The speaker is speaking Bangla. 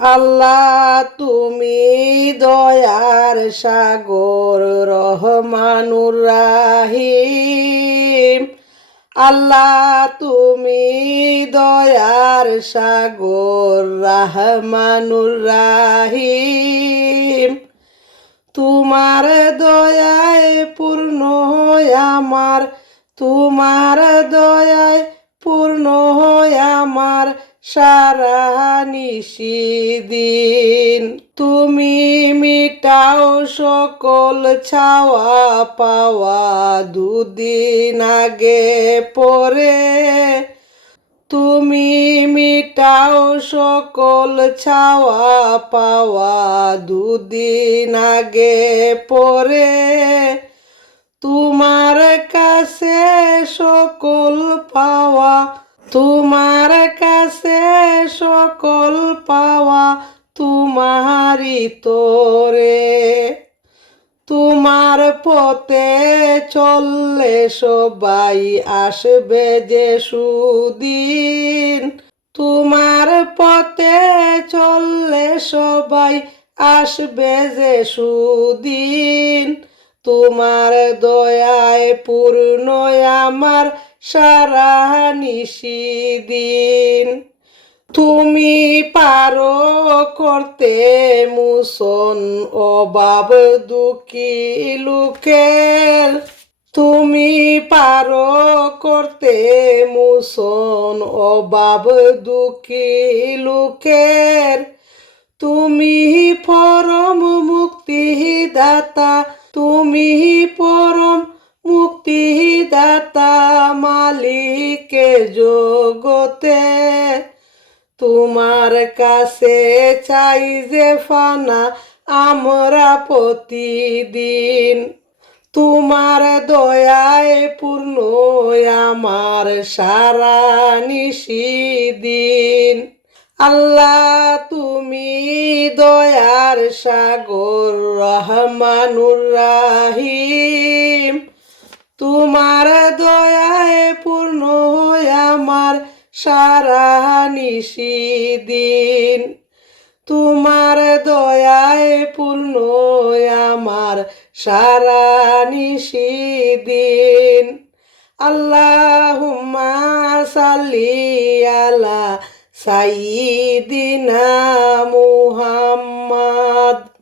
আল্লাহ তুমি দয়ার সাগর রহমানুর রাহিম। আল্লাহ তুমি দয়ার সাগর রহমানুর রাহিম। তোমার দয়ায় পূর্ণ আমার, তোমার দয়ায় পূর্ণ আমার সারা নিশিদিন। তুমি মিটাও সকল চাওয়া পাওয়া দুদিন আগে পরে। তুমি মিটাও সকল চাওয়া পাওয়া দুদিন আগে পরে। তোমার কাছে সকল পাওয়া, তোমার কাছে সকল পাওয়া তোমারই তোরে। তোমার পথে চললে সবাই আসবে যে সুদিন। তোমার পথে চললে সবাই আসবে যে সুদিন। তোমার দয়ায় পূর্ণ আমার সারা নিশিদিন। তুমি পারো করতে মোচন অভাব দুঃখী লোকের। তুমি পারো করতে মোচন অভাব দুঃখী লোকের। তুমি পরম মুক্তিদাতা, তুমি পরম মুক্তিদাতা মালিকে জগতে। তোমার কাছে চাই যে ফানা আমরা প্রতিদিন। তোমার দয়ায় পূর্ণ আমার সারা নিশিদিন। আল্লাহ তুমি দয়ার সাগর রহমানুর রাহিম। তোমার দয়ায় পূর্ণ আমার সারা নিশিদিন। তোমার দয়ায় পূর্ণ আমার সারা নিশিদিন। আল্লাহুম্মা সাল্লি আলা সাইয়্যিদিনা মুহাম্মদ।